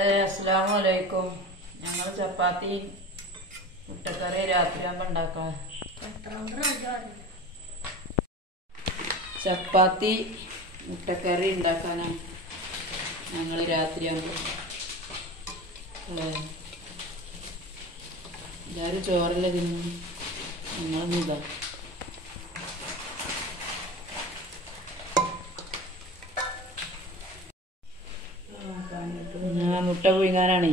മക്കളെ അലൈക്കും. ഞങ്ങൾ ചപ്പാത്തി മുട്ടക്കറി രാത്രിയാകുമ്പോൾ ഉണ്ടാക്കാം. ചപ്പാത്തി മുട്ടക്കറി ഉണ്ടാക്കാനാണ് ഞങ്ങൾ രാത്രിയാകുമ്പോൾ എല്ലാവരും ചോറല്ല തിന്നു? ഞങ്ങളൊന്നും ഇതാ. ഞാൻ മുട്ട പുഴുങ്ങാനാണേ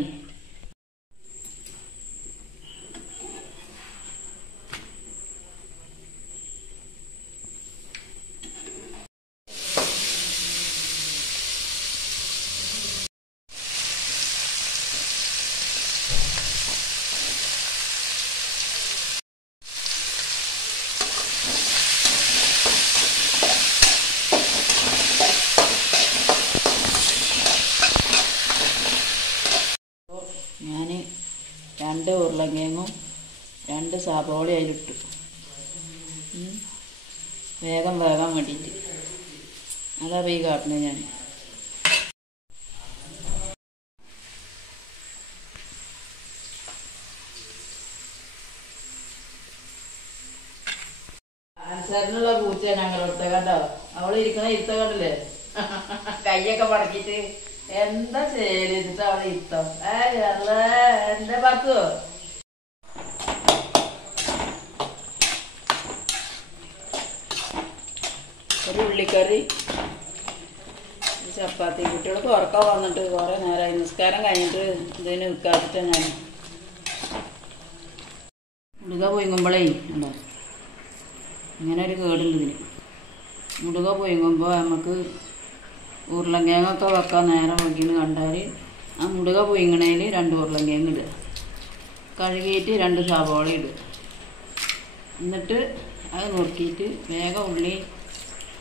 ഞാൻ രണ്ട് ഉരുളങ്കിഴങ്ങും രണ്ട് സബോള അതിലിട്ടു വേഗം വേഗം വേണ്ടിയിട്ട് അതാ പോയി കാട്ടുന്നത് ഞാൻ. ആൻസറിനുള്ള പൂച്ച ഞങ്ങളുടെ കണ്ടോ? അവൾ ഇരിക്കണ ഇരുത്ത കണ്ടില്ലേ? കയ്യൊക്കെ പടക്കിട്ട് എന്താ ചെയ്തിട്ട് അവിടെ ഇത്തം എന്റെ പത്തു ഒരു ഉള്ളിക്കറി ചപ്പാത്തി. കുട്ടികൾക്ക് ഉറക്കം വന്നിട്ട് കുറെ നേരമായി നിസ്കാരം കഴിഞ്ഞിട്ട് ഇതിന് വിൽക്കാത്തിട്ട് ഞാൻ. മുടുക പൊയ്ങ്ങുമ്പോഴേ ഉണ്ടോ? ഇങ്ങനെ ഒരു കേടുണ്ട് ഇതിന്. മുടുക പൊയ്ങ്ങുമ്പോൾ നമുക്ക് ഉരുളങ്കിഴങ്ങൊക്കെ വെക്കാൻ നേരം വയ്ക്കുന്നു കണ്ടാൽ ആ മുടുക പൊയ്ങ്ങണേൽ രണ്ട് ഉരുളങ്കിഴങ്ങ് ഇടുക കഴുകിയിട്ട് രണ്ട് സവാള ഇടുക. എന്നിട്ട് അത് നുറുക്കിയിട്ട് വേഗം ഉള്ളി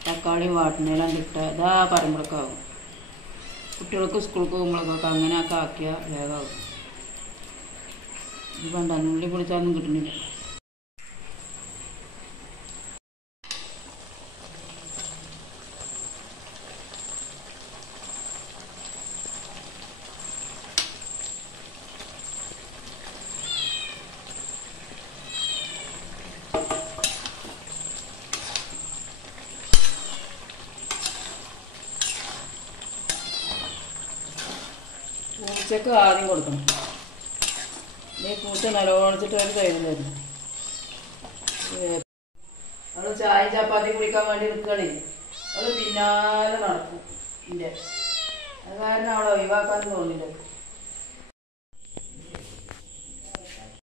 തക്കാളി വാട്ടുന്നതെല്ലാം ഇട്ട ഇതാ പറയുമ്പോഴൊക്കാവും കുട്ടികൾക്ക് സ്കൂൾക്ക് പോകുമ്പോഴൊക്കെ അങ്ങനെയൊക്കെ ആക്കിയാൽ വേഗമാവും ഇത് വേണ്ട ഉള്ളി പൊളിച്ചാലൊന്നും കിട്ടുന്നില്ല. പൂച്ചക്ക് ആദ്യം കൊടുക്കണം. ഈ പൂച്ച നല്ലോണിച്ചിട്ട് ഒരു തരുന്നു അവൾ ചായ ചപ്പാത്തി കുടിക്കാൻ വേണ്ടി നിൽക്കണേ അവൾ പിന്നാലെ നടക്കും. ഇന്റെ അത് കാരണം അവളെ ഒഴിവാക്കാൻ തോന്നില്ല